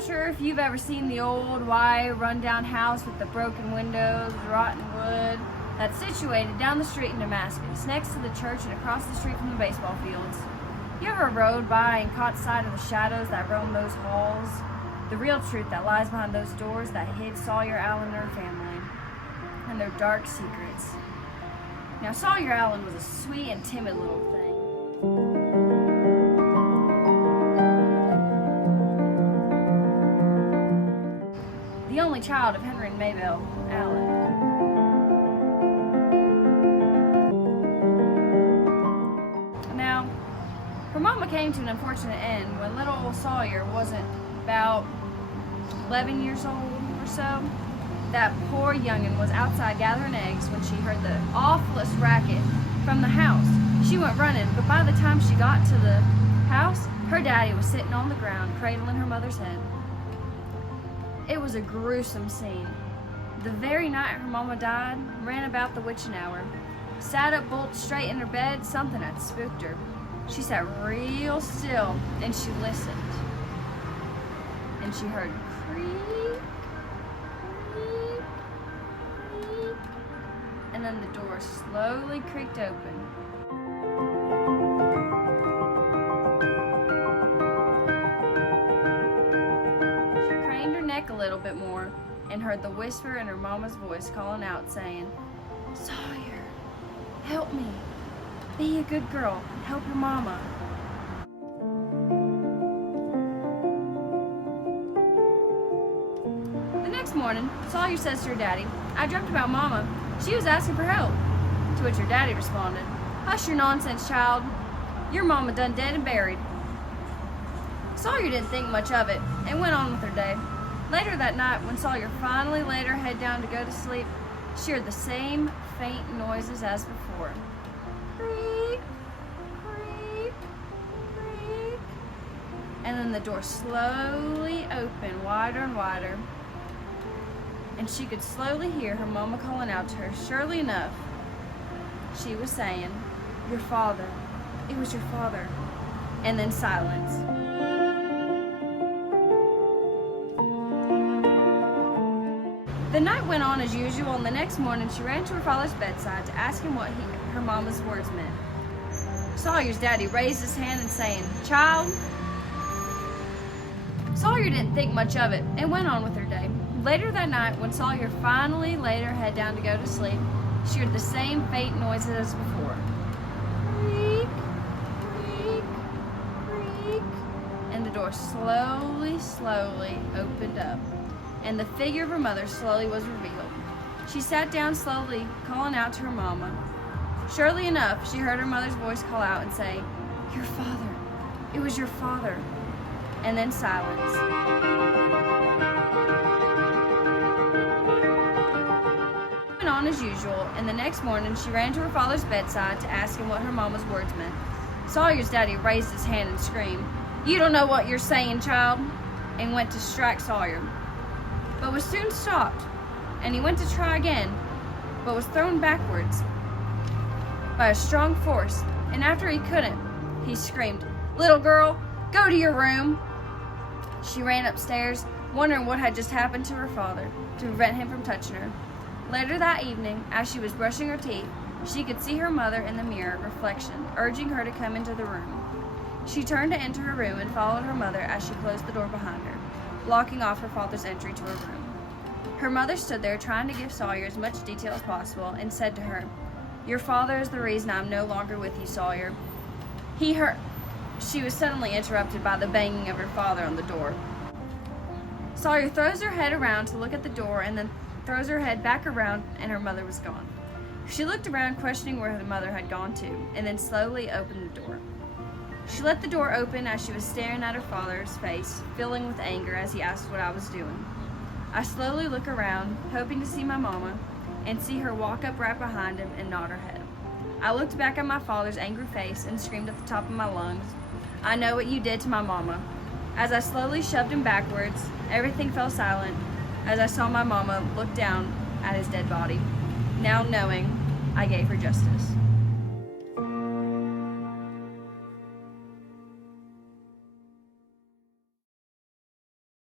not sure if you've ever seen the old white rundown house with the broken windows, rotten wood, that's situated down the street in Damascus, next to the church and across the street from the baseball fields. You ever rode by and caught sight of the shadows that roam those halls? The real truth that lies behind those doors that hid Sawyer Allen and her family, and their dark secrets. Now, Sawyer Allen was a sweet and timid little thing. The only child of Henry and Maybelle Allen. Now, her mama came to an unfortunate end when little old Sawyer wasn't about 11 years old or so. That poor youngin' was outside gathering eggs when she heard the awfulest racket from the house. She went running, but by the time she got to the house, her daddy was sitting on the ground, cradling her mother's head. It was a gruesome scene. The very night her mama died, ran about the witching hour. Sat up bolt straight in her bed, something had spooked her. She sat real still and she listened. And she heard creak, creak, creak, and then the door slowly creaked open. She craned her neck a little bit more and heard the whisper in her mama's voice calling out, saying, "Sawyer, help me. Be a good girl and help your mama." The next morning, Sawyer says to her daddy, "I dreamt about Mama. She was asking for help." To which her daddy responded, "Hush your nonsense, child. Your mama done dead and buried." Sawyer didn't think much of it and went on with her day. Later that night, when Sawyer finally laid her head down to go to sleep, she heard the same faint noises as before. Creak, creak, creak. And then the door slowly opened wider and wider. And she could slowly hear her mama calling out to her. Surely enough, she was saying, "Your father. It was your father." And then silence. The night went on as usual, and the next morning she ran to her father's bedside to ask him what her mama's words meant. Sawyer's daddy raised his hand and saying, "Child." Sawyer didn't think much of it and went on with her day. Later that night, when Sawyer finally laid her head down to go to sleep, she heard the same faint noises as before. Creak, creak, creak. And the door slowly opened up, and the figure of her mother slowly was revealed. She sat down slowly, calling out to her mama. Surely enough, she heard her mother's voice call out and say, "Your father. It was your father." And then silence. Went on as usual, and the next morning she ran to her father's bedside to ask him what her mama's words meant. Sawyer's daddy raised his hand and screamed, "You don't know what you're saying, child," and went to strike Sawyer, but was soon stopped, and he went to try again, but was thrown backwards by a strong force, and after he couldn't, he screamed, "Little girl, go to your room." She ran upstairs, wondering what had just happened to her father, to prevent him from touching her. Later that evening, as she was brushing her teeth, she could see her mother in the mirror reflection, urging her to come into the room. She turned to enter her room and followed her mother as she closed the door behind her, blocking off her father's entry to her room. Her mother stood there trying to give Sawyer as much detail as possible and said to her, "Your father is the reason I'm no longer with you, Sawyer. He hurt." She was suddenly interrupted by the banging of her father on the door. Sawyer throws her head around to look at the door and then throws her head back around, and her mother was gone. She looked around, questioning where her mother had gone to, and then slowly opened the door. She let the door open as she was staring at her father's face, filling with anger as he asked what I was doing. I slowly look around, hoping to see my mama, and see her walk up right behind him and nod her head. I looked back at my father's angry face and screamed at the top of my lungs, "I know what you did to my mama." As I slowly shoved him backwards, everything fell silent as I saw my mama look down at his dead body. Now knowing, I gave her justice.